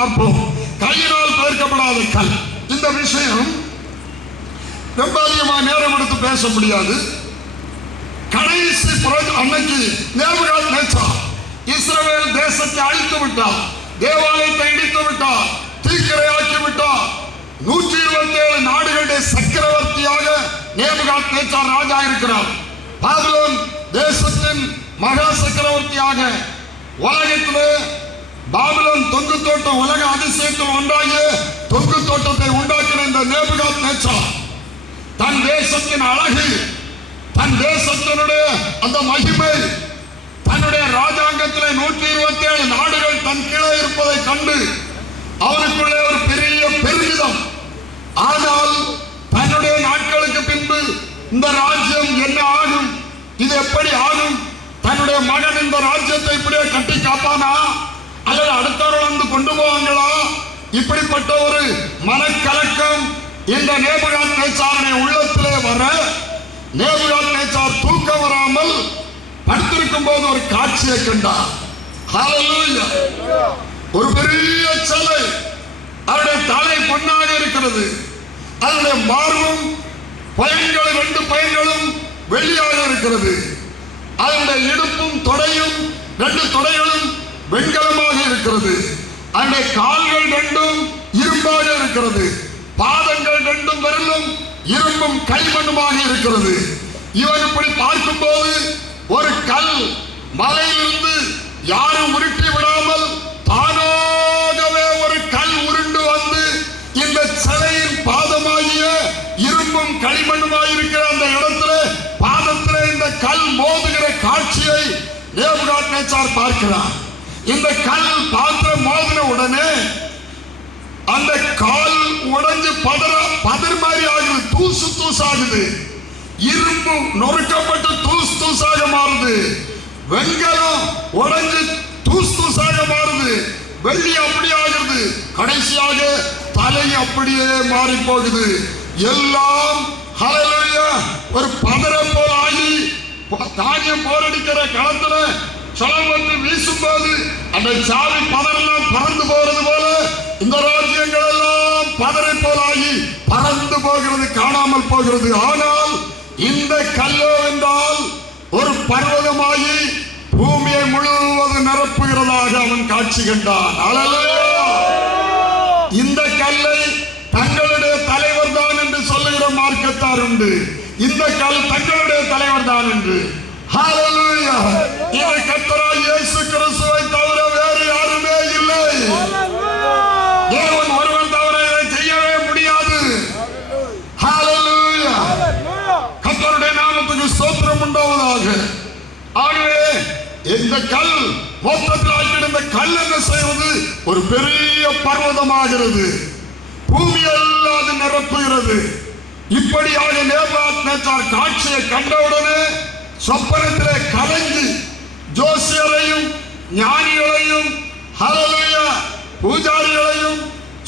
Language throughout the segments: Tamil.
பார்ப்போம். கையினால் பெயர்க்கப்படாத கல். இந்த விஷயம் ரொம்ப அதிகமா நேரம் எடுத்து பேச முடியாது. கடைசி அன்னைக்கு நேபுகாத்நேச்சார் இஸ்ரவேல் தேசத்தை அழித்து விட்டார், தேவாலயத்தை இடித்து விட்டார், தீக்கிரையாக்கி விட்டார். 127 நாடுகளுடைய சக்கரவர்த்தியாக நேபுகாத்நேச்சார் ராஜா இருக்கிறார். பாபிலோன் தேசத்தின் மகா சக்கரவர்த்தியாக உலகத்திலே பாபிலோன் தொங்கு தோட்டம், உலக அதிசயத்தில் ஒன்றாகிய தொங்கு தோட்டத்தை உண்டாக்கின இந்த நேபுகாத்நேச்சார் தன் தேசத்தின் அழகு, தன் தேசத்தினுடைய அந்த மகிமை, தன்னுடைய ராஜாங்கத்திலே 127 நாடுகள் தன் கீழே இருப்பதை கண்டு அவனுக்குள்ளே ஒரு பெரிய பெருமிதம். ஆனால் தன்னுடைய நாட்களுக்கு பின்பு இந்த ராஜ்யம் என்ன ஆகும், இது எப்படி ஆகும், தன்னுடைய மகன் இந்த ராஜ்யத்தை இப்படியே கட்டி காப்பானா அல்லது அடுத்தவர்கள் வந்து கொண்டு போவாங்களா, இப்படிப்பட்ட ஒரு மனக்கலக்கம் இந்த நேபுகாத்நேச்சாரின் உள்ளத்திலே வர, நேபுகாத்நேச்சார் தூக்கம் வராமல் படுத்திருக்கும் போது ஒரு காட்சியை கண்டார். ஹல்லேலூயா! ஒரு பெரிய சிலை, அவருடைய தலை பொன்னாக இருக்கிறது, அதனுடைய மார்பும் பயன்கள் 2 பயன்களும் வெள்ளியாக இருக்கிறது, அதனுடைய இடுப்பும் தொடையும் 2 தொடைகளும் வெண்கலமாக இருக்கிறது, அதனுடைய கால்கள் 2 இரும்பாக இருக்கிறது, பாதங்கள் 2 விரலும் இரும்பும் கைமண்ணுமாக இருக்கிறது. இவன் இப்படி பார்க்கும் போது ஒரு கல் மலையிலிருந்து யாரும் உருட்டி விடாமல் தானாகவே ஒரு கல் உருண்டு வந்து இந்த சிலையின் பாதமாகிய இரும்பும் களிமண்ணுமாய் இருக்கிற அந்த இடத்துல பாதத்திலே இந்த கல் மோதுகிற காட்சியை நேபுகாத்நேச்சார் பார்க்கிறார். இந்த கல் பாத்திரம் மோதின உடனே அந்த கால் உடைஞ்சு பதர் மாதிரி ஆகுது, தூசு தூசாகுது, இரும்பு நொறுக்கப்பட்டு தூசு தூசாக மாறுது, வெண்கலம் உடைஞ்சு தூசு தூசாக மாறுது, வெள்ளி அப்படி ஆகுது, கடைசியாக தலை அப்படியே மாறி போகுது. எல்லாம் ஹல்லேலூயா ஒரு பதரம் போல் ஆகி தானியம் போரடிக்கிற களத்துல சுழல்வந்து வீசும் போது அந்த சாவி பதரெல்லாம் பறந்து போறது போல இந்த ராஜ்யங்கள் எல்லாம் பதரை போலாகி பறந்து போகிறது, காணாமல் போகிறது. ஆனால் இந்த கல்லோ என்றால் ஒரு பர்வதமாகி பூமியை முழுவதும் நிரப்புகிறதாக அவன் காட்சி கண்டான். ஹல்லேலூயா! இந்த கல்லை தங்களுடைய தலைவர் தான் என்று சொல்லுகிற மார்க்கத்தார் உண்டு. இந்த கல் தங்களுடைய தலைவர் தான் என்று. ஹல்லேலூயா! இதை கர்த்தராகிய இயேசு கிறிஸ்துவை தவிர வேறு யாருமே இல்லை. தேவன் ஒருவன் தவிர இதை செய்யவே முடியாது. ஹல்லேலூயா! கர்த்தருடைய நாமத்துக்கு ஸ்தோத்திரம் உண்டாவதாக. ஆகவே இந்த கல் மொத்தத்தில் ஆகியிருந்த கல் என்ன செய்வது, ஒரு பெரிய பர்வதமாகிறது, பூமி எல்லாம் நிரப்புகிறது. இப்படியாக நேபுகாத்நேச்சார் காட்சியை கண்டவுடனே சொப்பனத்திலே கலங்கி ஜோசியரையும் ஞானிகளையும் ஹல்லேலூயா பூஜாரிகளையும்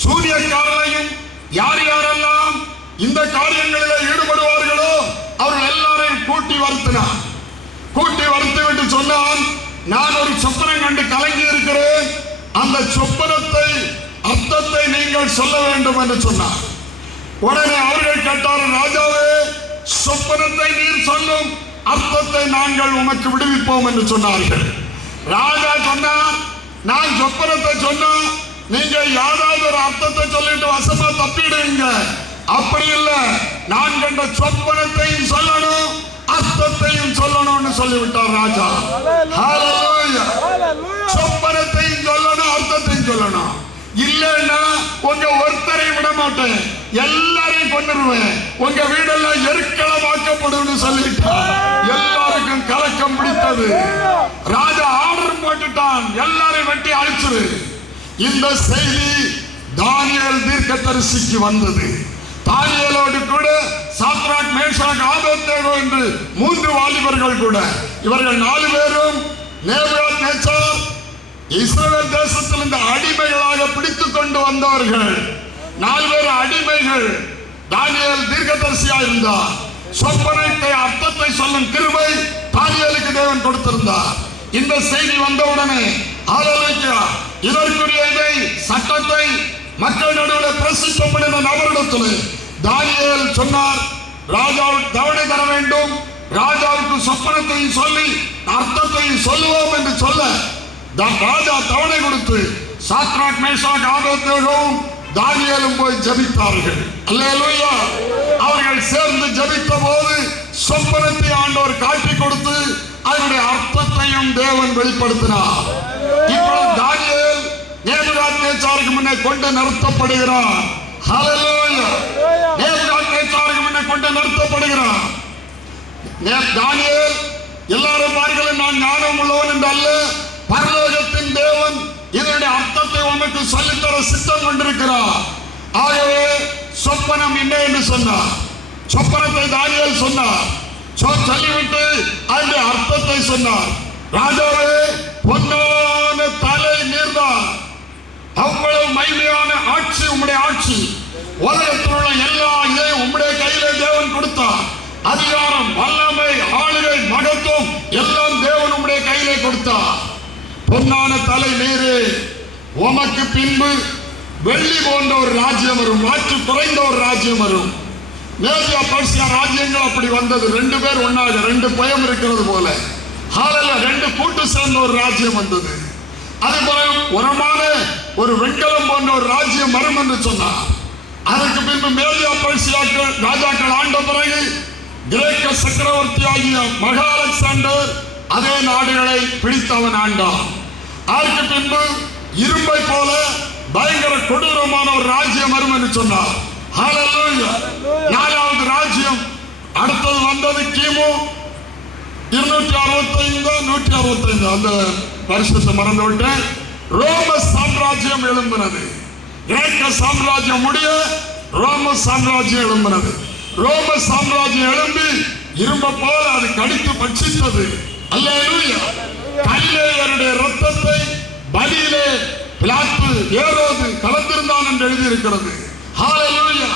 சூரியக்காரரையும் யார் யாரெல்லாம் இந்த காரியங்களில் ஈடுபடுவார்களோ அவர்கள் எல்லாரையும் கூட்டி வருத்தினான். கூட்டி வருத்தி விட்டு சொன்னான், நான் ஒரு சொப்பனம் கண்டு கலங்கி இருக்கிறேன், அந்த சொப்பனத்தை அர்த்தத்தை நீங்கள் சொல்ல வேண்டும் என்று சொன்னார். உடனே அவர்கள் கேட்டார்கள், ராஜாவே சொப்பனத்தை நீர் சொல்லும், அர்த்தத்தை நாங்கள் உமக்கு விடுவிப்போம் என்று சொன்னார்கள். ராஜா சொன்னார், நான் சொப்பனத்தை சொன்னா நீங்க யாராவது ஒரு அர்த்தத்தை சொல்லிட்டு வசமா தப்பிடுவீங்க, அப்படி இல்லை, நான் கண்ட சொப்பனத்தையும் சொல்லணும் அர்த்தத்தையும் சொல்லணும்னு சொல்லிவிட்டார் ராஜா. ஹல்லேலூயா! சொப்பனத்தையும் சொல்லணும் அர்த்தத்தையும் சொல்லணும், இல்லைன்னா உங்க ஒருத்தரை விட மாட்டேன், எல்லாரையும் கொண்டுருவேன், உங்க வீடெல்லாம் எருக்களமாக்கப்படும் சொல்லிட்டார். எல்லாருக்கும் கலக்கம் பிடித்தது. ராஜா ஆர்டர் போட்டுட்டான், எல்லாரையும் வெட்டி அழிச்சிரு. இந்த செய்தி தானியேல் தீர்க்கதரிசிக்கு வந்தது. தானியேலோடு கூட சாத்ராக், மேஷாக், ஆபேத்நேகோ என்று 3 வாலிபர்கள் கூட, இவர்கள் 4 பேரும் நேபுகாத்நேச்சார் இஸ்ரவேல் தேசத்தில் இந்த அடிமைகளாக பிடித்துக் கொண்டு வந்தவர்கள். 4 பேர் அடிமைகள். தானியேல் தீர்க்கதரிசியா இருந்தார். சொப்பனத்தை அர்த்தத்தை சொல்லும் கிருபை தானியேலுக்கு தேவன் கொடுத்திருந்தார். இந்த செய்தி வந்தவுடனே ஹல்லேலூயா இதற்குரிய இதை சட்டத்தை மக்கள் நடுவில் பிரசித்தம் பண்ணின நபரிடத்தில் தானியேல் சொன்னார், ராஜாவுக்கு தவணை தர வேண்டும், ராஜாவுக்கு சொப்பனத்தையும் சொல்லி அர்த்தத்தையும் சொல்லுவோம் என்று சொல்ல ராஜா தவணை கொடுத்து சாத்ராக் மேஷாக் ஆபேத்நேகோவும் தானியேலும் போய் ஜெபித்தார்கள். அல்லேலூயா. அவர்கள் சேர்ந்து ஜெபித்த போது சொப்பனத்தை ஆண்டவர் காட்டி கொடுத்து அதனுடைய அர்த்தத்தையும் தேவன் வெளிப்படுத்தினார். இப்பொழுது தானியேல் நேபுகாத்நேச்சாருக்கு முன்னே கொண்டு நிறுத்தப்படுகிறார். ஹல்லேலூயா. நேபுகாத்நேச்சாருக்கு முன்னே கொண்டு நிறுத்தப்படுகிறார். தானியேல் எல்லாரும் பாருங்கள், நான் ஞானம் உள்ளவன் என்று அல்ல, பரலோகத்தின் தேவன் இதனுடைய அர்த்தத்தை உனக்கு சொல்லித்தர சித்தம் கொண்டிருக்கிறார். ஆகவே சொப்பனம் என்ன என்று சொன்னார். சொப்பனத்தை தானியேல் சொன்னார். சொல்லிவிட்டு அதனுடைய அர்த்தத்தை சொன்னார். ராஜாவே, பொன்னான தலை நீர்தான், அவ்வளவு மகிமையான ஆட்சி உம்முடைய ஆட்சி, உலகத்தில் உள்ள எல்லா இதையும் உம்முடைய கையிலே தேவன் கொடுத்தார். அதிகாரம், வல்லமை, ஆளுகை, மகத்துவம் எல்லாம் தேவன் உம்முடைய கையிலே கொடுத்தார். பொன்னான தலை நீரே, உமக்கு பின்பு வெள்ளி போன்ற ஒரு ராஜ்யம் வரும், மாற்று குறைந்த ஒரு ராஜ்யம் வரும். மேதியா பர்சியா ராஜ்யங்கள் அப்படி வந்தது. 2 பேர் ஒன்னாக, 2 பயம் இருக்கிறது போல, ஹாலில் 2 கூட்டு சேர்ந்த ஒரு ராஜ்யம் வந்தது. அதுபோல உரமான ஒரு வெண்கலம் போன்ற ஒரு ராஜ்யம் வரும் என்று சொன்னார். அதற்கு பின்பு மேதியா பர்சியாக்கள் ராஜாக்கள் ஆண்ட பிறகு கிரேக்க சக்கரவர்த்தி ஆகிய மகா அலெக்சாண்டர் அதே நாடுகளை பிடித்தவன் ஆண்டான். அதற்கு பின்பு இரும்பை போல பயங்கர கொடூரமான ஒரு ராஜ்யம் வரும் என்று சொன்னார். ஹல்லேலூயா. 4வது ராஜ்யம் அடுத்தது வந்தது கிமு 265 165 அந்த வருஷத்தை மறந்து விட்டேன். ரோம சாம்ராஜ்யம் எழும்பினது. கிரேக்க சாம்ராஜ்யம் முடிய ரோம சாம்ராஜ்யம் எழும்பினது. ரோம சாம்ராஜ்யம் எழும்பி இரும்ப போல அது கடித்து பட்சித்தது. அல்லேலூயா. கல்லேயருடைய ரத்தத்தை பலியிலே பிலாத்து ஏரோது கலந்திருந்தான் என்று எழுதியிருக்கிறது. ஹல்லேலூயா.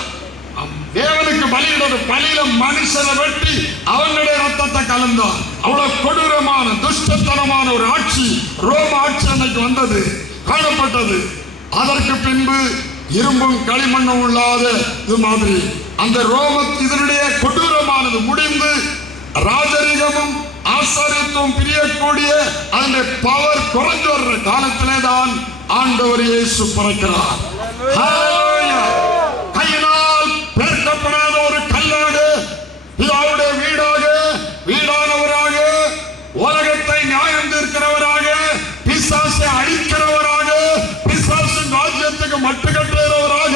தேவனுக்கு பலியிட பலியில மனுஷனை வெட்டி அவனுடைய ரத்தத்தை கலந்தான். அவ்வளவு கொடூரமான துஷ்டத்தனமான ஒரு ஆட்சி ரோம ஆட்சி அன்னைக்கு வந்தது, காணப்பட்டது. அதற்கு பின்பு இரும்பும் களிமண்ணும் இல்லாத இது மாதிரி அந்த ரோம இதனுடைய கொடூரமானது முடிந்து ராஜரிகமும் ஆசாரியத்துவம் பிரியக்கூடிய அந்த பவர் குறைந்து வர்ற காலத்திலே தான் ஆண்டவர் இயேசு பிறக்கிறார். கையினால் பெருக்கப்படாத ஒரு கல்லாக பிதாவுடைய வீடானவராக உலகத்தை நியாயம் தீர்க்கிறவராக பிசாசை அழிக்கிறவராக பிசாசின் ராஜ்யத்துக்கு மட்டுக்கட்டுகிறவராக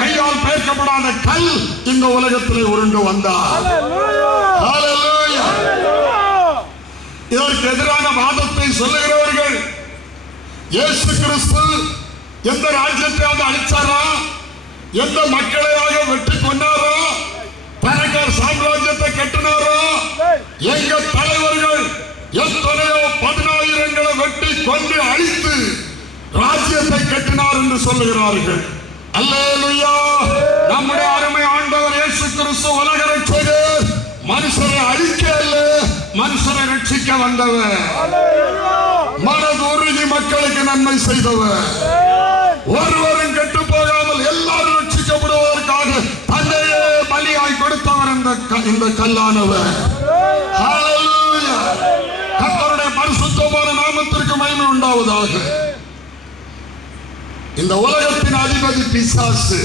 கையால் பெயர்க்கப்படாத கல் இந்த உலகத்திலே உருண்டு வந்தார். இதற்கு எதிரான வாதத்தை சொல்லுகிறவர்கள், இயேசு கிறிஸ்து எந்த ராஜ்யத்தையாவது அழிச்சாரா, எந்த மக்களையாக வெற்றி கொண்டாரோ, தனக்கு சாம்ராஜ்யத்தை கட்டினாரோ? எங்க தலைவர்கள் எத்தனையோ 10,000ங்களை வெட்டி கொண்டு அழித்து ராஜ்யத்தை கட்டினார் என்று சொல்லுகிறார்கள். அல்லேலூயா. நம்முடைய அருமை ஆண்டவர் இயேசு கிறிஸ்து உலக ரட்சகர், மனுஷரை அழிக்க அல்ல, மனுஷரை ரட்சிக்க வந்தவர், மனதுருகி மக்களுக்கு நன்மை செய்தவர், ஒருவரும் கெட்டு போகாமல் எல்லாரும் ரட்சிக்கப்படுவதற்காக தன்னையே பலியாய் கொடுத்தவர் இந்த கல்லானவர். ஹல்லேலூயா. கர்த்தருடைய பரிசுத்தமான நாமத்திற்கு மகிமை உண்டாவதாக. இந்த உலகத்தின் அதிபதி பிசாசு,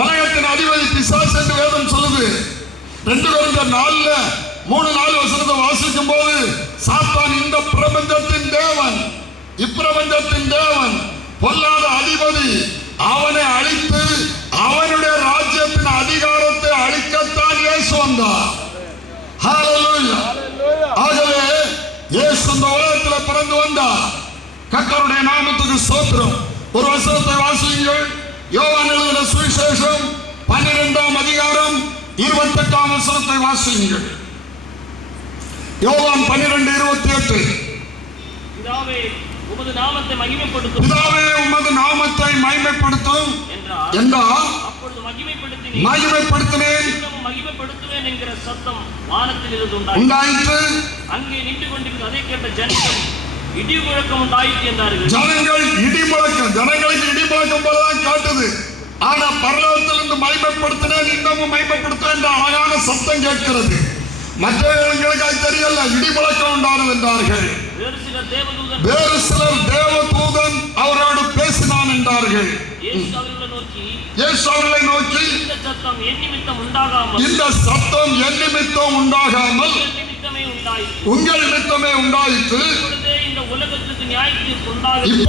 உலகத்தின் அதிபதி பிசாசு என்று வேதம் சொல்லுது. 2 Corinther 4:3-4 வசனத்தை வாசிக்கும் போது சாத்தான் இந்த பிரபஞ்சத்தின் தேவன், இப்பிரபஞ்சத்தின் தேவன், பொல்லாத அதிபதி, அவனை அழித்து அவனுடைய ராஜ்யத்தின் அதிகாரத்தை அழிக்கத்தான் இயேசு வந்தார். ஹல்லேலூயா. ஆகவே இயேசு இந்த உலகத்தில் பிறந்து வந்தார். கர்த்தருடைய நாமத்துக்கு ஸ்தோத்திரம். ஒரு வசனத்தை வாசியுங்கள். யோவான் எழுதின சுவிசேஷம் 12ஆம் அதிகாரம் 28ஆம் வசனத்தை வாசியுங்கள். யோவான் 12:28. பிதாவே உமது நாமத்தை மகிமைப்படுத்தும் என்றார். அப்பொழுது மகிமைப்படுத்தினேன் என்கிற சத்தம் வானத்தில் இருந்து உண்டாயிற்று. உண்டாயிற்று. அங்கே நின்று கொண்டிருந்த அதை கேட்ட ஜனங்கள் இடி முழக்கம் உண்டாயிற்று என்றார்கள். ஜனங்களுக்கு இடி முழக்கம் போலதான் காட்டுது. ஆனா பரலோகத்திலிருந்து மகிமைப்படுத்தினேன், இன்னமும் மகிமைப்படுத்த என்ற அழகான சத்தம் கேட்கிறது. மற்றவர்களுக்கு அது தெரியல, இடி முழக்கம் உண்டானது என்றார்கள். வேறு சிலர் தேவதூதன் அவரோடு பேசினான் என்றார்கள். இயேசு அவர்களை நோக்கி இந்த சத்தம் என் நிமித்தம் உண்டாகாமல் உங்கள் நிமித்தமே உண்டாயிற்று. இப்பொழுதே இந்த இப்பொழுதே உலகத்துக்கு நியாய தீர்ப்பு உண்டாகுது.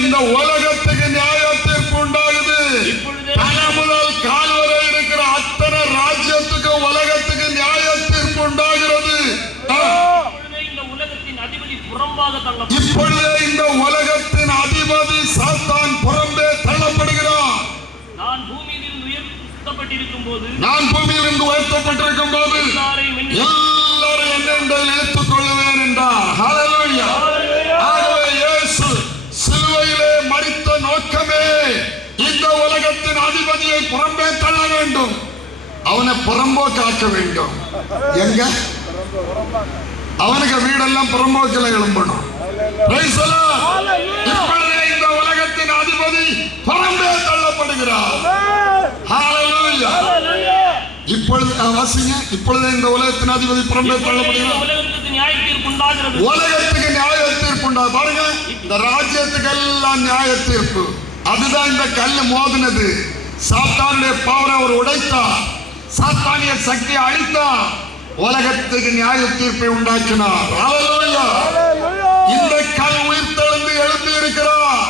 இந்த உலகத்துக்கு நியாய தீர்ப்பு உண்டாகுது. தலை முதல் கால் வரை இருக்கிற அத்தனை ராஜ்யத்துக்கு உலகத்துக்கு நியாய தீர்ப்பு உண்டாகிறது. இப்பொழுதே இந்த உலகத்தின் அதிபதி சாத்தான் புறம்பே தள்ளப்படுகிறான். நான் பூமியிலிருந்து உயர்த்தப்பட்டிருக்கும் போது எல்லாரையும் என்னென்று இழுத்துக் கொள்ளுவேன் என்றார். ஹல்லேலூயா. ஆகவே இயேசு சிலுவையிலே மரித்த நோக்கமே இந்த உலகத்தின் அதிபதியை புறம்பே தள்ள வேண்டும், அவனை புறம்போக்காக்க வேண்டும். எங்க அவனுக்கு வீடெல்லாம் புறம்போக்கில் எழும்பணும். இப்பொழுதே இந்த உலகத்தின் அதிபதி புறம்பே தள்ளப்படுகிறார். ஹல்லேலூயா. இப்பொழுது வாசிங்க. இப்பொழுதே இந்த உலகத்தின் அதிபதி புறம்பே தள்ளப்படுகிறார். உலகத்துக்கு நியாய தீர்ப்பு உண்டாகிறது. உலகத்துக்கு நியாய தீர்ப்பு உண்டாது. பாருங்க, இந்த ராஜ்யத்துக்கு எல்லாம் நியாய தீர்ப்பு. அதுதான் இந்த கல்லு மோதினது. சாத்தானுடைய பவரை அவர் உடைத்தார், சாத்தானிய சக்தியை அழித்தார், உலகத்துக்கு நியாய தீர்ப்பை உண்டாக்கினார். ஹல்லேலூயா. இந்த கல் உயிர்த்தெழுந்து எழுப்பி இருக்கிறார்.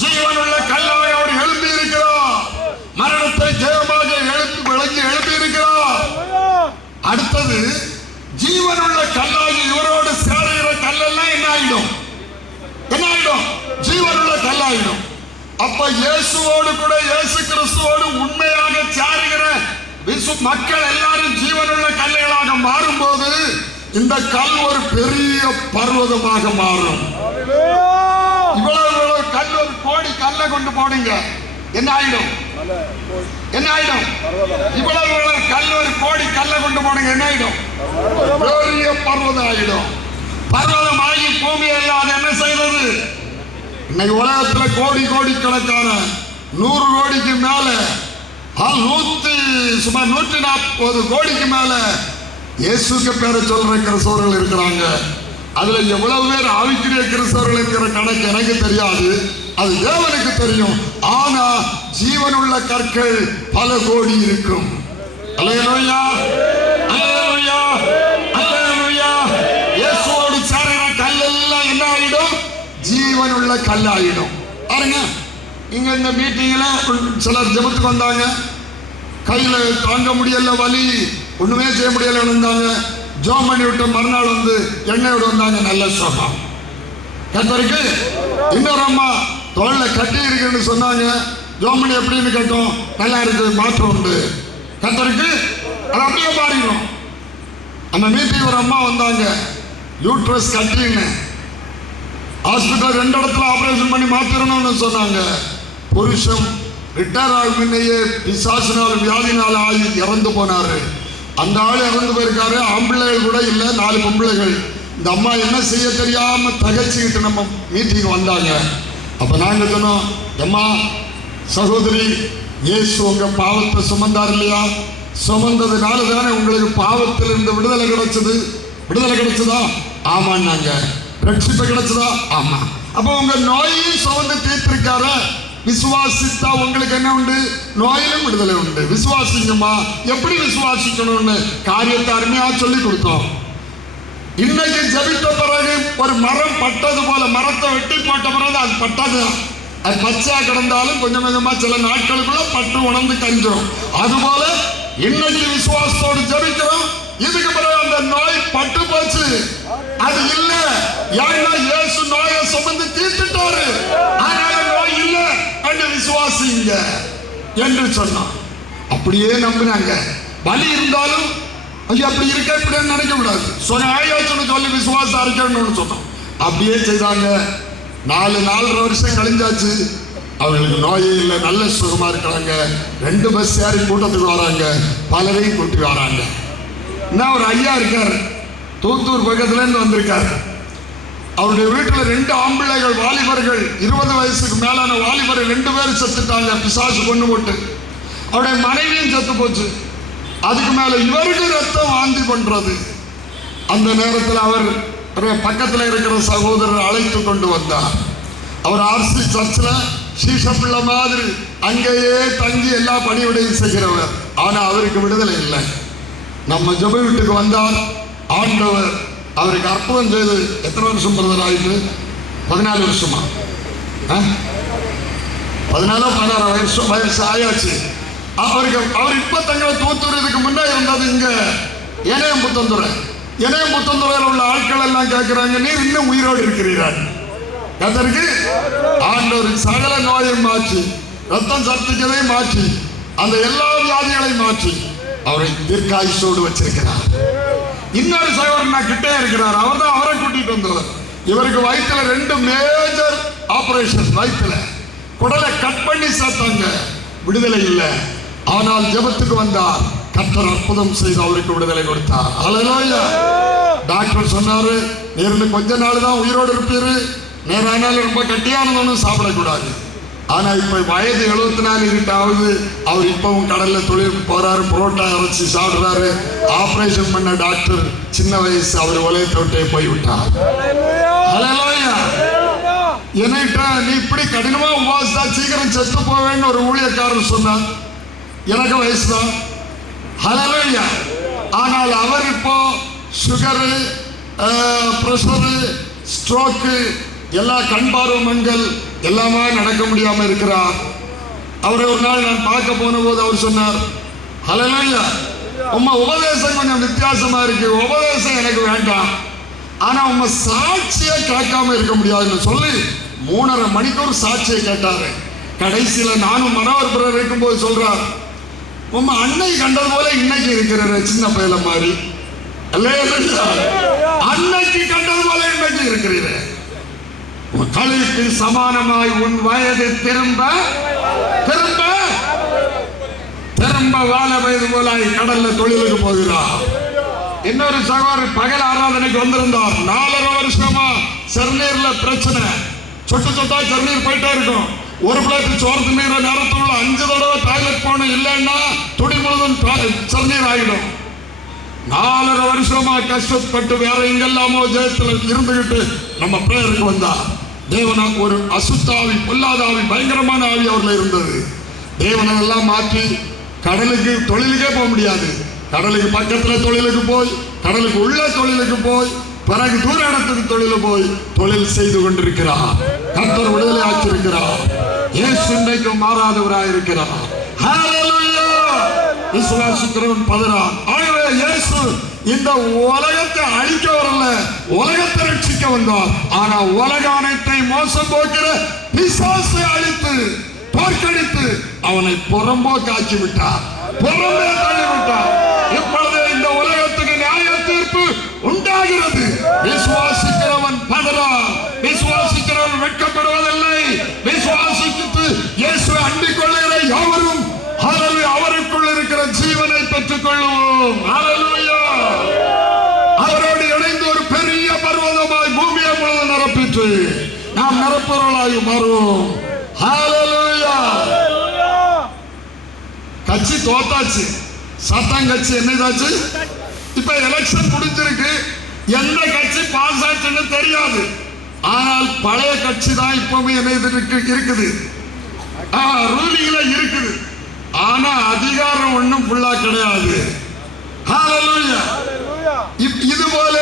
ஜீவனுள்ள கல்லாய் அவர் எழுப்பி இருக்கிறார். மரணத்தை ஜெயமாக எழுப்பி இருக்கிறார். அடுத்தது ஜீவனுள்ள கல்லாகி இவரோடு சேருகிற கல்லெல்லாம் என்ன ஆயிடும்? ஜீவனுள்ள கல்லாயிடும். அப்ப இயேசுவோடு கூட, இயேசு கிறிஸ்துவோடு உண்மையாக சேருகிற மக்கள் எல்லாரும் ஜீவனுள்ள கல்லுகளாக மாறும்போது இந்த கல் ஒரு பெரிய பர்வதமாக மாறும். இவ்வளவு கல், ஒரு கோடி கல்லை கொண்டு போடுங்க, என்ன ஆயிடும்? இவ்வளவு கல், ஒரு கோடி கல்லை கொண்டு போடுங்க, என்ன ஆயிடும்? பெரிய பர்வதம் ஆயிடும். பர்வதம் ஆகி பூமி எல்லாம் என்ன செய்வது? இன்னைக்கு உலகத்துல கோடி கணக்கான 100 கோடிக்கு மேல, சுமார் 140 கோடிக்கு மேல இயேசுக்கு பேரை சொல்ற கிறிஸ்தவர்கள் இருக்கிறாங்க. அதுல எவ்வளவு பேர் ஆவிக்குரிய கிறிஸ்தவர்கள் இருக்கிற கணக்கு எனக்கு தெரியாது, அது தேவனுக்கு தெரியும். ஆனா ஜீவனுள்ள கற்கள் பல கோடி இருக்கும். அல்லேலூயா, அல்லேலூயா, அல்லேலூயா. இயேசுவோடு சேருகிற கல்லெல்லாம் என்ன ஆயிடும்? ஜீவனுள்ள கல்லாயிடும். பாருங்க, இங்க இந்த மீட்டிங்ல சிலர் ஜெபத்துக்கு வந்தாங்க, கையில தாங்க முடியல, வலி, ஒண்ணுமே செய்ய முடியல இருந்தாங்க. ஜோம் பண்ணி விட்டு மறுநாள் வந்து எண்ணெயோடு வந்தாங்க, நல்ல சுகம். கத்தருக்கு இன்னொரு அம்மா தோல்ல கட்டி இருக்குன்னு சொன்னாங்க. ஜோம் பண்ணி எப்படின்னு கேட்டோம், நல்லா இருக்கு, மாற்றம் உண்டு. கத்தருக்கு அது அப்படியே மாறிடும். அந்த மீட்டிங் ஒரு அம்மா வந்தாங்க, யூட்ரஸ் கட்டின்னு ஹாஸ்பிட்டல் 2 இடத்துல ஆபரேஷன் பண்ணி மாத்திரணும்னு சொன்னாங்க. புருஷன் ரிட்டையர் ஆகும் முன்னையே பிசாசினால் வியாதினால் ஆகி இறந்து போனாரு. அந்த ஆள் இறந்து போயிருக்காரு. ஆம்பிள்ளைகள் கூட இல்லை, 4 பொம்பளைகள். இந்த அம்மா என்ன செய்ய தெரியாம தகச்சிக்கிட்டு நம்ம மீட்டிங் வந்தாங்க. அப்ப நாங்க சொன்னோம், அம்மா சகோதரி, இயேசு உங்க பாவத்தை சுமந்தார் இல்லையா? சுமந்ததுனால தானே உங்களுக்கு பாவத்திலிருந்து விடுதலை கிடைச்சதா? ஆமான்னாங்க. ரட்சிப்பு கிடைச்சதா? ஆமா. அப்ப உங்க நோயையும் சுமந்து தீர்த்திருக்காரு. விசுவாசித்தா உங்களுக்கு என்ன உண்டு? நோயிலும் விடுதலை உண்டு. விசுவாசிங்கம்மா. எப்படி விசுவாசிக்கணும்னு காரியத்தை அருமையா சொல்லி கொடுத்தோம். இன்னைக்கு ஜெபித்த பிறகு ஒரு மரம் பட்டது போல, மரத்தை வெட்டி போட்ட பிறகு அது பட்டது, அது பச்சையா கிடந்தாலும் கொஞ்சம் கொஞ்சமா சில நாட்களுக்குள்ள பட்டு உணர்ந்து கஞ்சிரும். அதுபோல இன்னைக்கு விசுவாசத்தோடு ஜெபிக்கிறோம். இதுக்கு பிறகு அந்த நோய் பட்டு போச்சு, அது இல்ல. ஏன்னா இயேசு நோயை சுமந்து தீர்த்துட்டாரு, அதனால நோய் இல்ல என்று விசுவாசிங்க என்று சொன்னான். அப்படியே நம்பினாங்க. வலி இருந்தாலும் ஐயா அப்படி இருக்க இப்படியே நினைக்க கூடாது, ஆயாச்சுன்னு சொல்லி விசுவாசம் அறிக்கணும்னு சொன்னோம். அப்படியே செய்தாங்க. 4-4.5 வருஷம் கழிஞ்சாச்சு. அவங்களுக்கு நோயே இல்லை, நல்ல சுகமா இருக்கிறாங்க. 2 பஸ் ஏறி கூட்டத்துக்கு வராங்க, பலரையும் கூட்டி வராங்க. இன்னும் ஒரு ஐயா இருக்காரு, தூத்தூர் பக்கத்துல இருந்து வந்திருக்காரு. அவருடைய வீட்டுல 2 ஆம்பிள்ளைகள் வாலிபர்கள், 20 வயசுக்கு மேலான வாலிபர்கள் 2 பேரும் செத்துட்டாங்க, பிசாசு கொண்டு போட்டு. அவருடைய மனைவியும் செத்து போச்சு. அதுக்கு மேல இவருக்கு ரத்தம் வாந்தி பண்றது. அந்த நேரத்தில் அவர் பக்கத்தில் இருக்கிற சகோதரர் அழைத்து கொண்டு வந்தார். அவர் ஆர்சி சர்ச்சில் சீசப்பிள்ளை மாதிரி அங்கேயே தங்கி எல்லா பணிவிடையும் செய்கிறவர். ஆனா அவருக்கு விடுதலை இல்லை. நம்ம ஜெப வீட்டுக்கு வந்தால் ஆண்டவர் அவருக்கு அற்புதம் செய்து. எத்தனை வருஷம் பிரதர் ஆயிட்டு? 14 வருஷமா? 14 வயசு ஆயாச்சு அவருக்கு. அவர் இப்ப தங்களை தூத்துறதுக்கு முன்னே இருந்தது இங்க இணையம்புத்தந்துறையில் உள்ள ஆட்கள் எல்லாம் கேட்கிறாங்க, நீர் இன்னும் உயிரோடு இருக்கிறீர்கள். அதற்கு ஆண்டவர் சகல நோயை மாற்றி, ரத்தம் சர்த்திக்கதை மாற்றி, அந்த எல்லா வியாதிகளையும் மாற்றி அவரை தீர்க்காயுசோடு வச்சிருக்கிறார். இன்னொரு சகோதரன் கிட்டே இருக்கிறார். அவர் தான் அவரை கூட்டிட்டு வந்தவர். இவருக்கு வயிற்றுல 2 மேஜர் ஆபரேஷன். வயிற்றுல குடலை கட் பண்ணி சேர்த்தாங்க, விடுதலை இல்லை. ஆனால் ஜெபத்துக்கு வந்தார், கர்த்தர் அற்புதம் செய்து அவருக்கு விடுதலை கொடுத்தார். ஹல்லேலூயா. டாக்டர் சொன்னாரு, நேர்ந்து கொஞ்ச நாள் தான் உயிரோடு இருப்பீரு, நேரானாலும் ரொம்ப கட்டியானதும் சாப்பிடக்கூடாது. ஆனா இப்ப வயது 74 ஆகுது. அவர் இப்பவும் கடல்ல தொழிலுக்கு போறாரு, புரோட்டா அரைச்சி சாப்பிடுறாரு. ஆபரேஷன் பண்ண டாக்டர் சின்ன வயசு அவர் உலகத்தை விட்டே போய்விட்டார். என்கிட்ட நீ இப்படி கடினமா உபாசித்தா சீக்கிரம் செத்து போவேன்னு ஒரு ஊழியக்காரர் சொன்னார். எனக்கு வயசுதான். ஹல்லேலூயா. ஆனால் அவர் இப்போ சுகரு, பிரஷரு, ஸ்ட்ரோக்கு, எல்லா கண் பார்வமங்கள் எல்லாமே நடக்க முடியாம இருக்கிறார். அவரை ஒரு நாள் நான் பார்க்க போன போது அவர் சொன்னார், ஹல்லேலூயா, உம்ம உபதேசம் கொஞ்சம் வித்தியாசமா இருக்கு, உபதேசம் எனக்கு வேண்டாம், ஆனா உம்ம சாட்சியை கேட்காம இருக்க முடியாதுன்னு சொல்லி 3:30 மணிக்கு ஒரு சாட்சியை கேட்டாரு. கடைசியில நானும் மனோகர் பிரதர் இருக்கும்போது சொல்றார், உம்ம அன்னை கண்டது போல இன்னைக்கு இருக்கிற சின்ன பையல மாதிரி, அன்னைக்கு கண்டது போல இன்னைக்கு இருக்கிறீர். கழுவுக்கு சமானமாய் உன் வயது திரும்ப திரும்ப திரும்ப வாழ வயது போலாய் கடல்ல தொழிலுக்கு போகிறார். இன்னொரு சகோதரர் பகல் ஆராதனைக்கு வந்திருந்தார். 4.5 வருஷமா சிறுநீர்ல பிரச்சனை. சொட்டு சொட்டா சிறுநீர் போயிட்டே இருக்கும். ஒரு பிளேட் சோறு நீரை நேரத்துள்ள 5 தடவை டாய்லெட் போகணும், இல்லைன்னா துடி முழுதும் சிறுநீர் ஆகிடும். 4.5 வருஷமா கஷ்டப்பட்டு வேற எங்கெல்லாமோ ஜெயத்துல இருந்துகிட்டு நம்ம பிரேயருக்கு வந்தா தேவனா ஒரு அசுத்தாவி, பொல்லாதாவி, பயங்கரமான ஆவி அவர்ல இருந்தது. தேவனெல்லாம் மாற்றி கடலுக்கு தொழிலுக்கே போக முடியாது. கடலுக்கு பக்கத்துல தொழிலுக்கு போய், கடலுக்கு உள்ள தொழிலுக்கு போய், பிறகு தூர இடத்துக்கு தொழில் போய் தொழில் செய்து கொண்டிருக்கிறார். கர்த்தர் விடுதலை ஆக்கியிருக்கிறார். இயேசு இன்றைக்கும் மாறாதவராயிருக்கிறார். ஹல்லேலூயா. விசுவாசிக்கிறவன் பதறான். ஆகவே இயேசு இந்த உலகத்தை அழிக்க வரல, உலகத்தை ரட்சிக்க வந்தார். ஆனா உலக அனைத்தை மோசம் போக்கிற பிசாசை அழித்து தோற்கடித்து அவனை புறம்போக்காக்கி விட்டார், புறம்பே தள்ளிவிட்டார். இப்பொழுது இந்த உலகத்துக்கு நியாய தீர்ப்பு உண்டாகிறது. விசுவாசிக்கிறவன் பதறான், விசுவாசிக்கிறவன் வெட்கப்படுவதில்லை. விசுவாசித்து இயேசுவை அண்டிக் கொள்ளுகிற யாவரும் அவருக்குள் இருக்கிற ஜீவனை பெற்றுக் கொள்வோம். அவரோடு இணைந்து ஒரு பெரிய பர்வதமாய் பூமியை முழுவதும் நிரப்பிட்டு நாம் நிரப்புறவர்களாய் மாறுவோம். கட்சி தோத்தாச்சு, சட்டம் கட்சி என்னதாச்சு. இப்ப எலெக்ஷன் முடிஞ்சிருக்கு, எந்த கட்சி பாஸ் ஆச்சுன்னு தெரியாது. ஆனால் பழைய கட்சி தான் இப்பவுமே என்ன இருக்குது, ரூலிங்ல இருக்குது. ஆனா அதிகாரம் ஒண்ணும் ஃபுல்லா கிடையாது. ஹல்லேலூயா. இது போல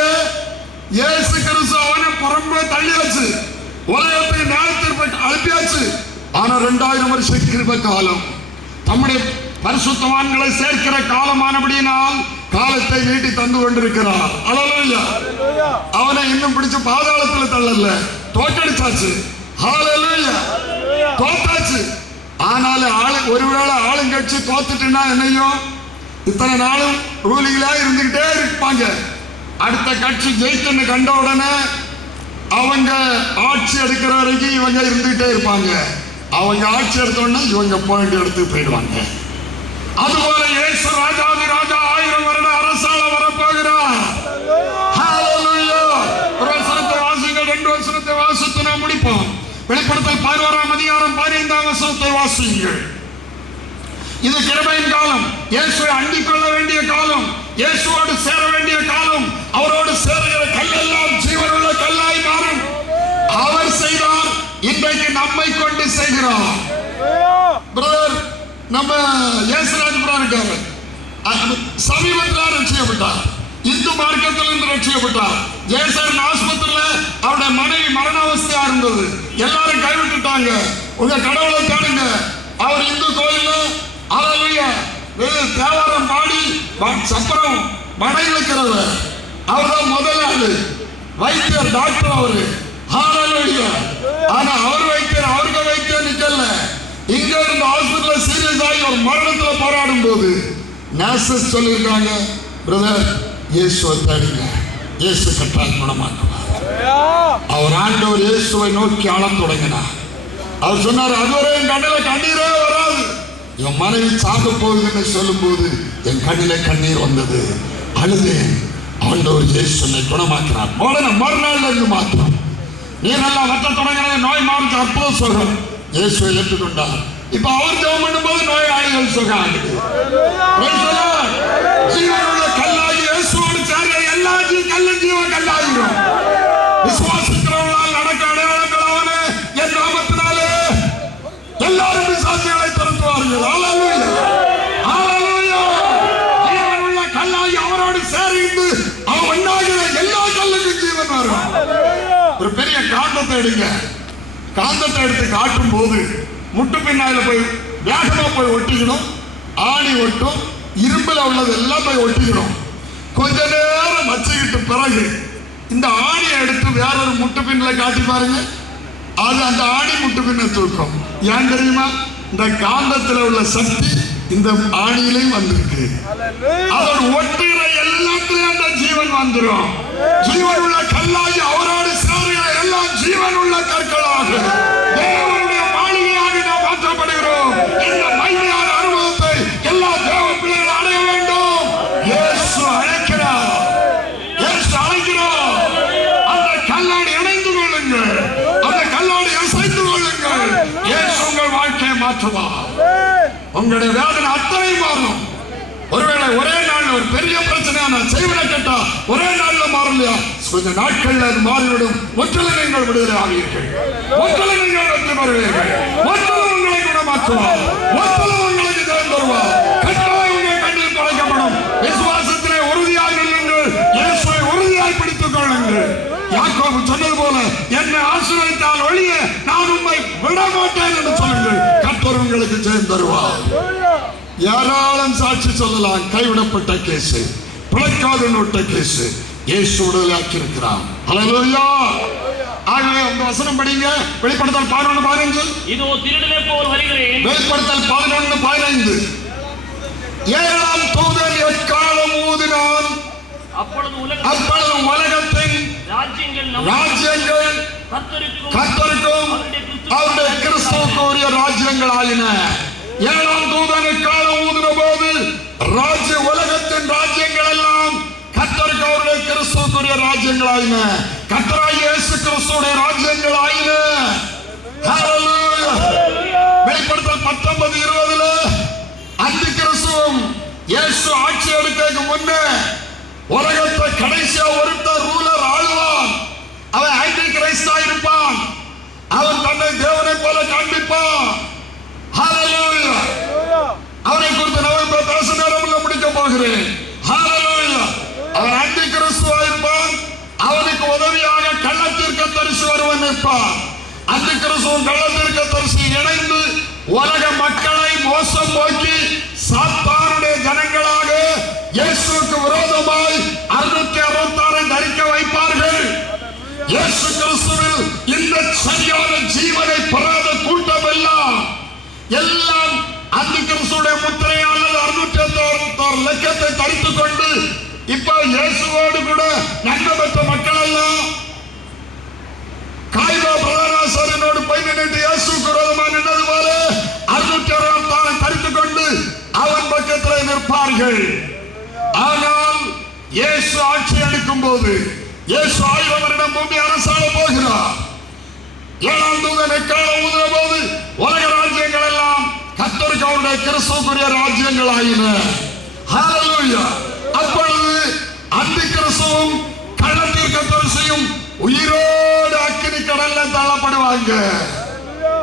இயேசு கிறிஸ்து அவனை புறம்பே தள்ளியாச்சு, உலகத்தை நியாயத்திற்கு அனுப்பியாச்சு. ஆனா 2000 வருஷ கிருபை காலம் நம்முடைய பரிசுத்தவான்களை சேர்க்கிற காலமானபடியினால் காலத்தை நீட்டி தந்து கொண்டிருக்கிறார். ஹல்லேலூயா. அவனை இன்னும் பிடிச்சு பாதாளத்தில் தள்ளல, தோற்கடிச்சாச்சு. ஹல்லேலூயா. தோத்தாச்சு. ஆனாலும் ஒருவேளை ஆளுங்கட்சி தோத்துட்டுன்னா என்னையும் இத்தனை நாளும் ரூலிங்களா இருந்துகிட்டே இருப்பாங்க. அடுத்த கட்சி ஜெயிச்சுன்னு கண்ட உடனே அவங்க ஆட்சி எடுக்கிற வரைக்கும் இவங்க இருந்துகிட்டே இருப்பாங்க. அவங்க ஆட்சி எடுத்தோடனே இவங்க போயிட்டு எடுத்து போயிடுவாங்க. அதுபோல இயேசு ராஜாதி ராஜா 1000 வருட அரசால வரப்போகிறார். ஹல்லேலூயா. ஒரு வசனத்தை வாசிங்க, 2 இருப்பான். வெளிப்படுத்தல் 11ஆம் அதிகாரம் 15ஆம் வசனத்தை வாசியுங்கள். இது கிருபையின் காலம். இயேசுவை அண்டிக் கொள்ள வேண்டிய காலம். இயேசுவோடு சேர வேண்டிய காலம். அவரோடு சேருகிற கல்லெல்லாம் ஜீவனுள்ள கல்லாய் மாறும். அவர் செய்தார், இன்றைக்கு நம்மை கொண்டு செய்கிறார். பிரதர் நம்ம இயேசுராஜ் இருக்காரு, சமீபத்தில் ரட்சிக்கப்பட்டார். இந்து மார்க்கத்தில் இருந்து ரட்சிக்கப்பட்டார். ஜெயசரன் ஆஸ்பத்திரியில் அவருடைய மனைவி மரணாவஸ்தையா இருந்தது. எல்லாரும் கைவிட்டுட்டாங்க. உங்க கடவுளை தேடுங்க. அவர் இந்து கோயில்ல தேவாரம் பாடி சப்பரம் மடை வைக்கிறவர். அவர் தான் முதல் ஆளு வைத்தியர், டாக்டர் அவரு. ஆனா அவர் வைத்தியர், அவருக்கு வைத்தியர் நிக்கல. இங்க இருந்து ஹாஸ்பிட்டல் சீரியஸ் ஆகி ஒரு மரணத்துல போராடும் போது நர்சஸ் சொல்லியிருக்காங்க, பிரதர் இயேசுவை தேடுங்க, இயேசு கட்டால் குணமாக்குவார். அவர் ஆண்டவர் இயேசுவை நோக்கி ஆளத் தொடங்கினார். அவர் சொன்னார், அதுவரை என் கண்ணில கண்ணீரே வராது. என் மனைவி சாக போகுதுன்னு சொல்லும் போது என் கண்ணில கண்ணீர் வந்தது. அழுதேன். ஆண்டவர் இயேசு என்னை குணமாக்கினார். மறுநாள்ல இருந்து மாற்றம். நீ நல்லா வத்த தொடங்கினது நோய் மாறுச்சு, அற்புதம் சொல்றோம். இயேசுவை ஏற்றுக்கொண்டார். இப்ப அவர் ஜெபம் பண்ணும்போது நோயாளிகள் சுகம் ஆகுது. ஜீவனுள்ள கல்லாகி இயேசுவோடு சேர்ந்த எல்லா கல்ல ஜீவ கல்லாகிறோம். விசுவாசிக்கிறவர்களால் நடக்க அடையாளங்களான என் நாமத்தினாலே எல்லாரும் விசுவாசிகளை திறத்துவார்கள். ஜீவனுள்ள கல்லாகி அவரோடு சேர்ந்து அவன் ஒன்றாகிற எல்லா கல்லுக்கும் ஜீவன் வரும். ஒரு பெரிய காந்தத்தை எடுங்க. காந்தத்தை எடுத்து காட்டும் போது முட்டு பின்னால போய் வேகமா போய் ஒட்டிக்கணும். ஆணி ஒட்டும், இரும்புல உள்ளது எல்லாம் போய் ஒட்டிக்கணும். கொஞ்ச நேரம் வச்சுக்கிட்டு பிறகு இந்த ஆணியை எடுத்து வேறொரு முட்டு பின்ல காட்டி பாருங்க. அது அந்த ஆணி முட்டு பின்ன தூக்கும். ஏன் தெரியுமா? இந்த காந்தத்தில் உள்ள சக்தி இந்த ஆணியிலையும் வந்திருக்கு. அவர் ஒட்டுகிற எல்லாத்திலும் அந்த ஜீவன் வந்துடும். ஜீவன் உள்ள கல்லாகி அவரோடு சேருகிற எல்லாம் ஜீவன் உள்ள கற்களாக தேவனுடைய மாளிகையாக நாம் மாற்றப்படுகிறோம். இந்த மகிமையான அனுபவத்தை எல்லா தேவ பிள்ளைகள் அடைய வேண்டும். இயேசு அழைக்கிறார், இயேசு அழைக்கிறார். அந்த கல்லாடி இணைந்து கொள்ளுங்கள், அந்த கல்லாடி இசைந்து கொள்ளுங்கள். இயேசு உங்கள் வாழ்க்கையை மாற்றுவார். உங்களுடைய வேதனை அத்தனை மாறும். ஒருவேளை ஒரே நாள் ஒரு பெரிய பிரச்சனை நான் செய்வதை கேட்டா ஒரே நாள்ல மாறலையா? கொஞ்ச நாட்கள்ல அது மாறிவிடும். ஒற்றலை நீங்கள் விடுதலை ஆவீர்கள். ஒற்றலை நீங்கள் வெற்றி பெறுவீர்கள். ஒற்றலை உங்களை குணமாக்குவார். ஒற்றலை உங்களுக்கு திறன் தருவார். கட்டாயம் உங்கள் கண்ணில் படைக்கப்படும். விசுவாசத்திலே உறுதியாக இல்லைங்கள். இயேசுவை உறுதியாய் பிடித்துக் கொள்ளுங்கள். யாக்கோபு சொன்னது போல, என்னை ஆசீர்வதித்தால் ஒழிய நான் உம்மை விட மாட்டேன் என்று சொல்லுங்கள். கர்த்தர் உங்களுக்கு ஜெயம் தருவார். யாராலும் சாட்சி சொல்லலாம். கைவிடப்பட்ட கேஸ், பிழைக்காத நோட்ட கேஸ், இயேசு விடுதலையாக்கி இருக்கிறார். ஹல்லேலூயா. ஆகவே அந்த வசனம் படிங்க. வெளிப்படுத்தல் 11:15. இதோ திருடனை போல் வருகிறேன். வெளிப்படுத்தல் 11:15. ஏழாம் தூதன் எக்காலம் ஊதினான். அப்பொழுது உலகத்தின் ராஜ்யங்கள் கர்த்தருக்கும் அவருடைய கிறிஸ்துவுக்கு உரிய ராஜ்யங்கள் ஆயின. ஏழாம் தூதன் எக்காலம் ஊதின போது உலகத்தின் ராஜ்யங்கள் எல்லாம் கர்த்தருக்கு அவருடைய கிறிஸ்துவுக்குரிய ராஜ்யங்கள் ஆயின. கர்த்தராகிய இயேசு கிறிஸ்துவுடைய ராஜ்யங்கள் ஆயின. வெளிப்படுத்தல் 19:20 அந்தி கிறிஸ்துவும் இயேசு ஆட்சி எடுக்க முன்னே உலகத்தை கடைசியா ஒருத்தர் ரூலர் ஆளுவான். அவன் ஆன்டி கிறிஸ்தா இருப்பான். அவன் தன்னை தேவனை போல காண்பிப்பான். ஹல்லேலூயா. அவனை குறித்து நான் பேச நேரம் முடிக்க போகிறேன். ஹல்லேலூயா. அவன் ஆன்டி கிறிஸ்துவா இருப்பான். அவனுக்கு உதவியாக கள்ளத்தீர்க்க தரிசி ஒருவன் இருப்பான். ஆன்டி கிறிஸ்துவும் கள்ளத்தீர்க்க தரிசி இணைந்து உலக மக்களை மோசம் போக்கி சாத்தானுடைய ஜனங்களாக இயேசுவுக்கு விரோதமாய் 666 தரிக்க வைப்பார்கள். இயேசு கிறிஸ்துவில் இந்த சரியான ஜீவனை பெறாத கூட்டம் எல்லாம் அந்தி கிறிஸ்துடைய முத்திரை அல்லது 666 லட்சத்தை தரித்துக் கொண்டு இப்ப இயேசுவோடு கூட நன்மை பெற்ற மக்கள் எல்லாம் காய்கா பிரதானாசாரியனோடு போய் நின்று இயேசுக்கு விரோதமாக நின்றது போல 666 தரித்துக் கொண்டு அவன் பக்கத்தில் நிற்பார்கள். ஆனால் இயேசு ஆட்சி எடுக்கும் போது இயேசு 1000 வருடம் பூமி அரசாள போகிறார். ஏழாம் தூதன் எக்காலம் ஊதுற போது உலக ராஜ்யங்கள் எல்லாம் கர்த்தருக்கு அவருடைய கிறிஸ்துவுக்குரிய ராஜ்யங்கள் ஆயின. ஹல்லேலூயா. அப்பொழுது அந்தி கிறிஸ்துவும் கள்ள தீர்க்கதரிசியும் உயிரோடு அக்கினி கடல்ல தள்ளப்படுவாங்க.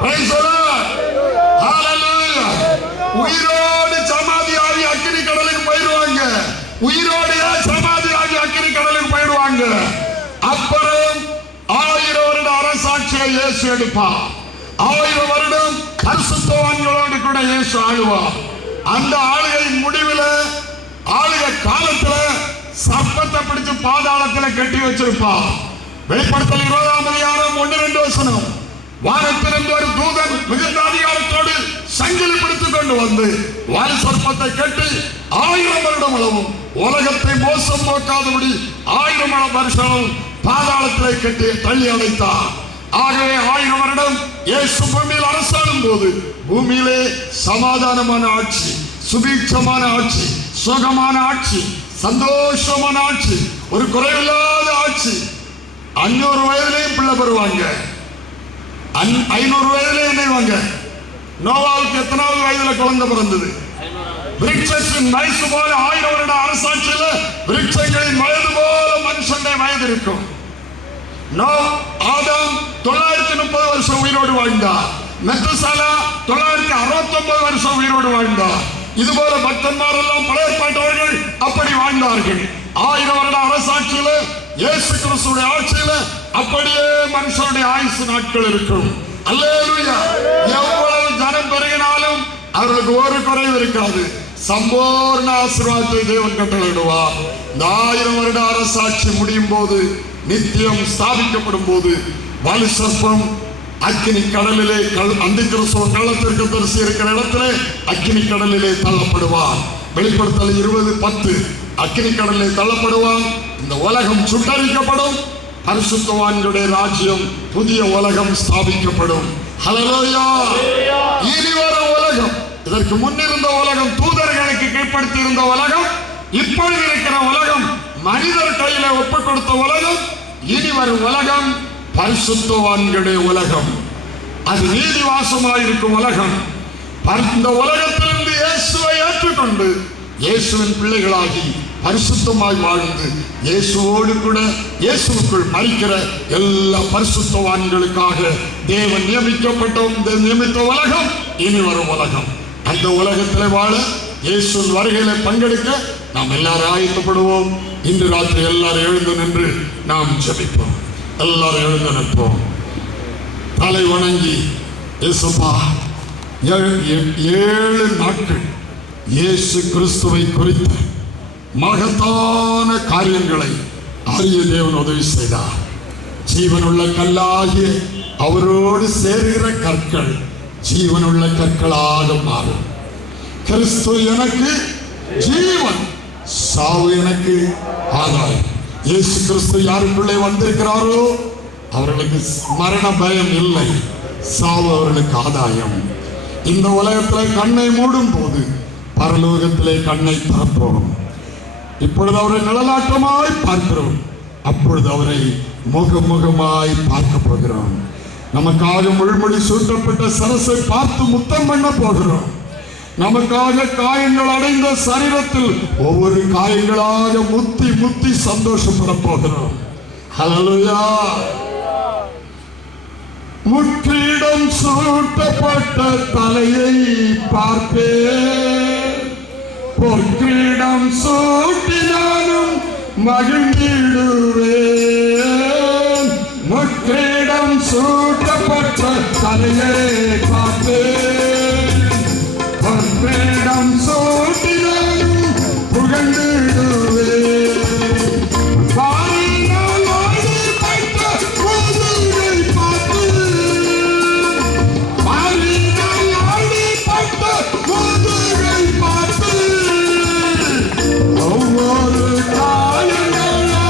Praise the Lord. Hallelujah. உயிரோடு சமாதியாகி அக்கினி கடலுக்கு போயிடுவாங்க. உயிரோடு சமாதியாகி அக்கினி கடலுக்கு போயிடுவாங்க. அப்புறம் 1000 வருட அரசாட்சியை இயேசு எடுப்பார். 1000 வருடம் பரிசுத்தவான்களோடு கூட இயேசு ஆளுவார். அந்த ஆளுகையின் முடிவில் ஆளுகை காலத்துல சர்ப்பத்தை பிடிச்சு பாதாளத்துல கட்டி வச்சிருப்பார். வெளிப்படுத்தல் 20ஆம் அதிகாரம் 1-2 வசனம். வானத்திலிருந்து ஒரு தூதன் மிகுந்த அதிகாரத்தோடு சங்கிலி பிடித்துக் கொண்டு வந்து வால் சர்ப்பத்தை கட்டி 1000 வருடம் அளவும் உலகத்தை மோசம் போக்காதபடி 1000 வருஷம் பாதாளத்திலே கட்டி தள்ளி அடைத்தார். ஆகவே 1000 வருடம் இயேசு பூமியில் அரசாளும் போது பூமியிலே சமாதானமான ஆட்சி, சுபீட்சமான ஆட்சி, சுகமான ஆட்சி, சந்தோஷமான ஆட்சி, ஒரு குறைவில்லாத ஆட்சி. 500 வயதிலேயும் பிள்ளை பெறுவாங்க. 500 வயதிலே என்னவாங்க? நோவாவுக்கு எத்தனாவது வயதுல குழந்தை பிறந்தது? விருட்சத்தின் வயசு போல 1000 வருட அரசாட்சியில விருட்சங்களின் வயது போல மனுஷனுடைய வயது இருக்கும். ஆதாம் 930 வருஷம் உயிரோடு வாழ்ந்தார். மெத்துசலா 969 வருஷம் உயிரோடு வாழ்ந்தார். இதுபோல பக்தன்மார் எல்லாம் பழைய ஏற்பாட்டவர்கள் அப்படி வாழ்ந்தார்கள். 1000 வருட அரசாட்சியில இயேசு கிறிஸ்துவின் ஆட்சியில அப்படியே மனுஷனுடைய ஆயுசு நாட்கள் இருக்கும். அல்லேலூயா. எவ்வளவு ஜனம் பெருகினாலும் அவர்களுக்கு ஒரு குறைவு இருக்காது. சம்பூர்ண ஆசீர்வாதத்தை தேவன் கட்டளையிடுவார். இந்த 1000 வருட அரசாட்சி முடியும் போது, நித்தியம் ஸ்தாபிக்கப்படும் போது, வலு சர்ப்பம் அக்கினி கடலிலே அந்தி கிறிஸ்துவ கள்ளத்திற்கு தரிசி இருக்கிற இடத்திலே அக்கினி கடலிலே தள்ளப்படுவார். வெளிப்படுத்தல் 20:10 அக்கினி கடலிலே தள்ளப்படுவான். இந்த உலகம் சுட்டரிக்கப்படும். பரிசுத்தவான்களுடைய ராஜ்யம், புதிய உலகம் ஸ்தாபிக்கப்படும். ஹல்லேலூயா. இனி வரும் உலகம், இதற்கு முன்னிருந்த உலகம் தூதர்களுக்கு கீழ்ப்படுத்தி இருந்த உலகம், இப்பொழுது இருக்கிற உலகம் மனிதர் கையில ஒப்புக் கொடுத்த உலகம். இனி வரும் உலகம் பரிசுத்தவான்களுடைய உலகம். அது நீதிவாசமாயிருக்கும் உலகம். இந்த உலகத்திலிருந்து இயேசுவை ஏற்றுக்கொண்டு இயேசுவின் பிள்ளைகளாகி பரிசுத்தமாய் வாழ்ந்து இயேசுவோடு கூட இயேசுக்குள் மரிக்கிற எல்லா பரிசுத்தவான்களுக்காக தேவன் நியமித்த உலகம் இனி வரும் உலகம். அந்த உலகத்தில் வாழ இயேசுவின் வருகையில பங்கெடுக்க நாம் எல்லாரும் ஆயத்தப்படுவோம். இன்று ராத்திரி எல்லாரும் எழுந்து நின்று நாம் ஜெபிப்போம். எல்லாரும் எழுந்து நிற்போம். தலை வணங்கி, இயேசுப்பா, 7 நாட்கள் இயேசு கிறிஸ்துவை குறித்த மகத்தான காரியங்களை அறிய தேவன் உதவி செய்தார். ஜீவனுள்ள கல்லாகிய அவரோடு சேருகிற கற்கள் ஜீவனுள்ள கற்களாக மாறும். கிறிஸ்து எனக்கு ஜீவன், சாவு எனக்கு ஆதாயம். இயேசு கிறிஸ்து யாருக்குள்ளே வந்திருக்கிறாரோ அவர்களுக்கு மரண பயம் இல்லை, சாவு அவர்களுக்கு ஆதாயம். இந்த உலகத்தில் கண்ணை மூடும் போது பரலோகத்திலே கண்ணை திறப்போம். இப்பொழுது அவரை நிழலாட்டமாய் பார்க்கிறோம், அப்பொழுது அவரை முகமுகமாய் பார்க்க போகிறோம். நமக்காக முள்மொழி சூட்டப்பட்ட சரசை பார்த்து முத்தம் பண்ண போகிறோம். நமக்காக காயங்கள் அடைந்த சரீரத்தில் ஒவ்வொரு காயங்களாக முத்தி முத்தி சந்தோஷப்பட போகிறோம். ஹல்லேலூயா. முற்றிடம் சூட்டப்பட்ட தலையை பார்ப்பேன், பொற்கிரீடம் சூட்டினாலும் மகிழ்ந்திடுவேன். முற்றிடம் சூட்டப்பட்ட தலையை பார்ப்பேன், பொற்கிரீடம் சூட்டினாலும் புகழ்ந்திடுவேன். ஒவ்வொரு காயங்களா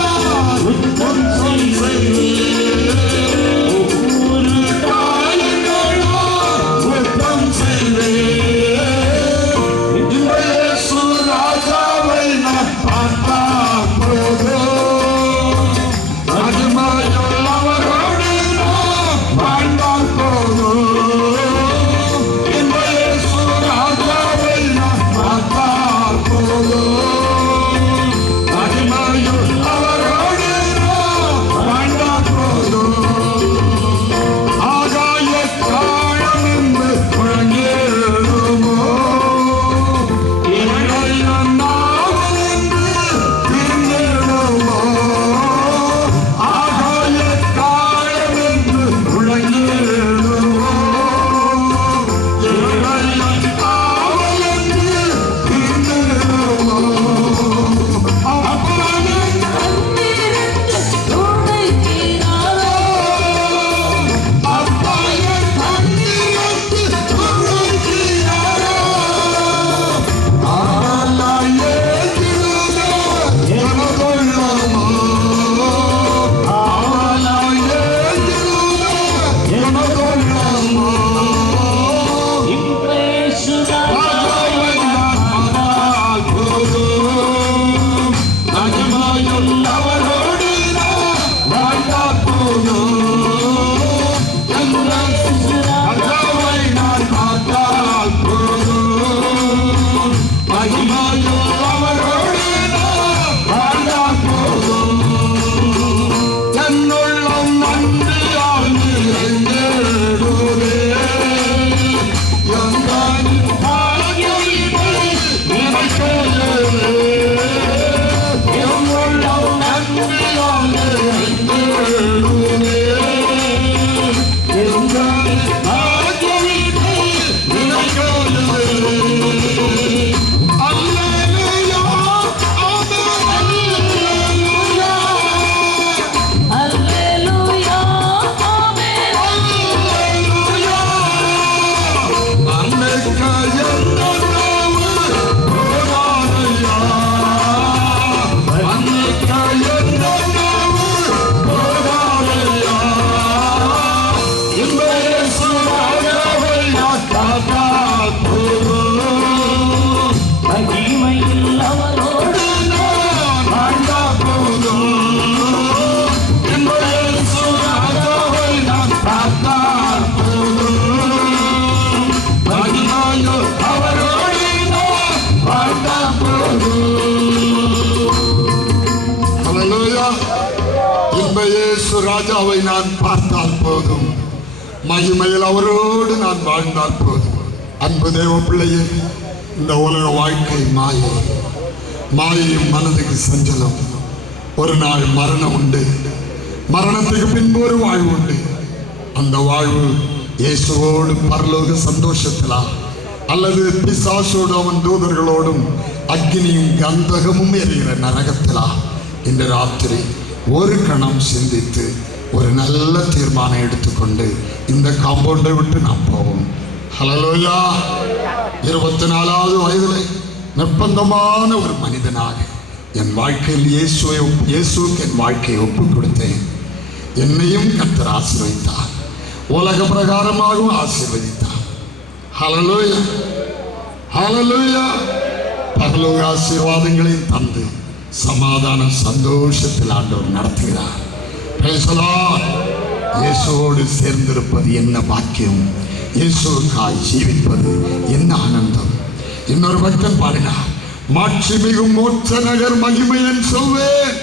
ராஜாவை நான் பார்த்தால் போதும், மகிமையில் அவரோடு நான் வாழ்ந்தால் போதும். அன்பு தேவ பிள்ளையே, இந்த உலக வாழ்க்கை மாயை, மாயையும் மனதுக்கு சஞ்சலம். ஒரு நாள் மரணம் உண்டு, மரணத்துக்கு பின்பு ஒரு வாழ்வு உண்டு. அந்த வாழ்வு இயேசுவோடு பரலோக சந்தோஷத்திலா, அல்லது பிசாசோடு அவன் தூதர்களோடும் அக்னியும் கந்தகமும் எரிகிற நரகத்திலா? இன்று ராத்திரி ஒரு கணம் சிந்தித்து ஒரு நல்ல தீர்மானம் எடுத்துக்கொண்டு இந்த காம்பவுண்டை விட்டு நாம் போவோம். ஹல்லேலூயா. 24வது வயதில் நிர்பந்தமான ஒரு மனிதனாக என் வாழ்க்கையில் இயேசுவுக்கு என் வாழ்க்கையை ஒப்புக் கொடுத்தேன். என்னையும் கர்த்தர் ஆசீர்வதித்தார், உலக பிரகாரமாகவும் ஆசீர்வதித்தார். ஹல்லேலூயா, ஹல்லேலூயா. பரலோக ஆசீர்வாதங்களையும் தந்து சமாதான சந்தோஷத்தில் ஆண்டவர் நடத்துகிறார். Praise the Lord. இயேசுவோடு சேர்ந்திருப்பது என்ன பாக்கியம், இயேசுவுக்காய் ஜீவிப்பது என்ன ஆனந்தம். இன்னொரு பக்தன் பாடினார், மாட்சி மிகும் மோட்ச நகர் மகிமையன் சொல்வேன்,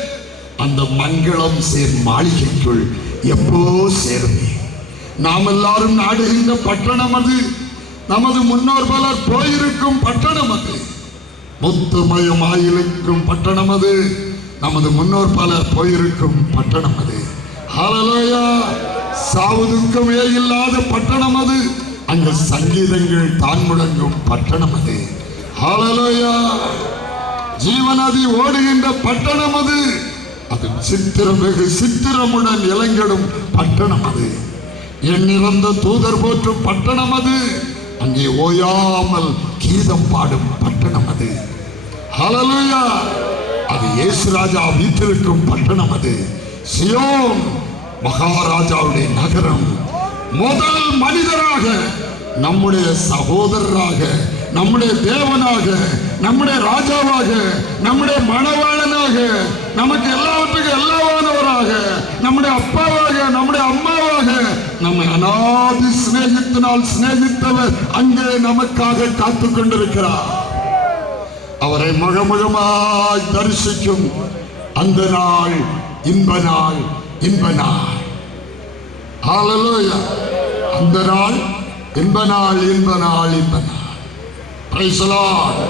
அந்த மங்களம் சேர் மாளிகைக்குள் எப்போ சேருமே. நாம் எல்லாரும் நாடுகின்ற பட்டணம் அது, நமது முன்னோர் பலர் போயிருக்கும் பட்டணம் அது, முத்துமயமாயிருக்கும் பட்டணம் அது, நமது முன்னோர் பலர் போயிருக்கும் பட்டணம் அது. ஹல்லேலூயா. சாவு துக்கமே இல்லாத பட்டணம் அது, அங்கு சங்கீதங்கள் தான் முழங்கும் பட்டணம் அது. ஹல்லேலூயா. ஜீவநதி ஓடுகின்ற பட்டணம் அது, அது வெகு சித்திரமுடன் இளங்கிடும் பட்டணம் அது. எண்ணிறந்த தூதர் போற்றும் பட்டணம் அது, அங்கே ஓயாமல் கீதம் பாடும் பட்டணம் அது. ஹல்லேலூயா. அது இயேசு ராஜா வீற்றிருக்கும் பட்டணம் அது. சியோன் மகாராஜாவுடைய நகரம். முதல் மனிதராக, நம்முடைய சகோதரராக, நம்முடைய தேவனாக, நம்முடைய ராஜாவாக, நம்முடைய மணவாளனாக, நமக்கு எல்லாவற்றுக்கும் எல்லாவானவராக, நம்முடைய அப்பாவாக, நம்முடைய அம்மாவாக, நம்மை அநாதி சிநேகித்தினால் சிநேகித்தவர் அங்கே நமக்காக காத்து கொண்டிருக்கிறார். அவரை முகமுகமாய் தரிசிக்கும் அந்த நாள் இன்ப நாள், இன்ப நாள். ஹல்லேலூயா. அந்த நாள் இன்ப நாள், இன்ப நாள், இன்ப நாள். Praise the Lord,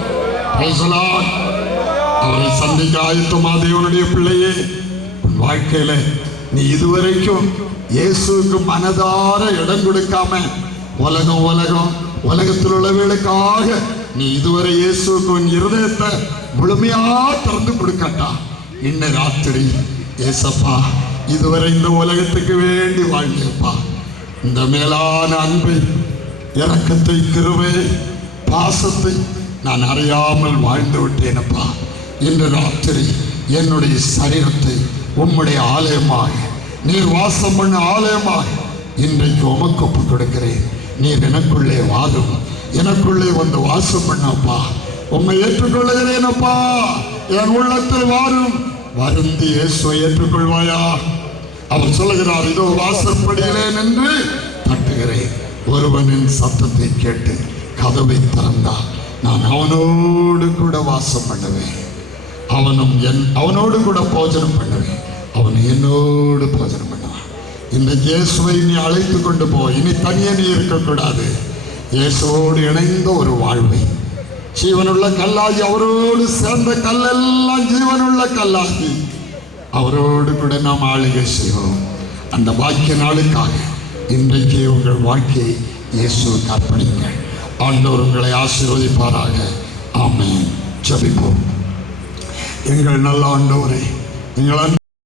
praise the Lord. அவரை சந்திக்க ஆயத்தமா தேவனுடைய பிள்ளையே, உன் வாழ்க்கையில நீ இதுவரைக்கும் இயேசுவுக்கு மனதார இடம் கொடுக்காம உலகத்தில் உள்ளவர்களுக்காக நீ இதுவரை இயேசுவுக்கு உன் இருதயத்தை முழுமையா திறந்து கொடுக்கட்டா. இன்ன ராத்திரி ஏசப்பா, இதுவரை இந்த உலகத்துக்கு வேண்டி வாழ்ந்தேப்பா, இந்த மேலான அன்பை, இரக்கத்தை, கிருபை, பாசத்தை நான் அறியாமல் வாழ்ந்து விட்டேனப்பா. இன்று ராத்திரி என்னுடைய சரீரத்தை உம்முடைய ஆலயமாக, நீர் வாசம் பண்ண ஆலயமாக இன்றைக்கு உமக்கு ஒப்புக் கொடுக்கிறேன். நீர் எனக்குள்ளே வாழும், எனக்குள்ளே வந்து வாசம் பண்ணப்பா. உம்மை ஏற்றுக்கொள்ளுகிறேனப்பா. என் உள்ளத்தில் வாரும். வருந்தி இயேசுவை ஏற்றுக்கொள்வாயா? அவர் சொல்லுகிறார், இதோ வாசற்படியிலே நின்று தட்டுகிறேன். ஒருவனின் சத்தத்தை கேட்டு கதவை திறந்தால் நான் அவனோடு கூட வாசம் பண்ணுவேன், அவனோடு கூட போஜனம் பண்ணுவேன், அவன் என்னோடு போஜனம் பண்ணுவான். இந்த இயேசுவை நீ அழைத்து கொண்டு போ. இனி தனியே நீ இருக்கக்கூடாது. இயேசுவோடு இணைந்த ஒரு வாழ்வை, ஜீவனுள்ள கல்லாகி, அவரோடு சேர்ந்த கல்லெல்லாம் ஜீவனுள்ள கல்லாகி அவரோடு கூட நாம் ஆளுகை செய்வோம். அந்த பாக்கிய நாளுக்காக இன்றைக்கு உங்கள் வாழ்க்கையை இயேசுவுக்கு அர்ப்பணிங்கள். ஆண்டவர் உங்களை ஆசீர்வதிப்பாராக. ஆமென். ஜெபிப்போம். எங்கள் நல்ல ஆண்டவரே, எங்கள்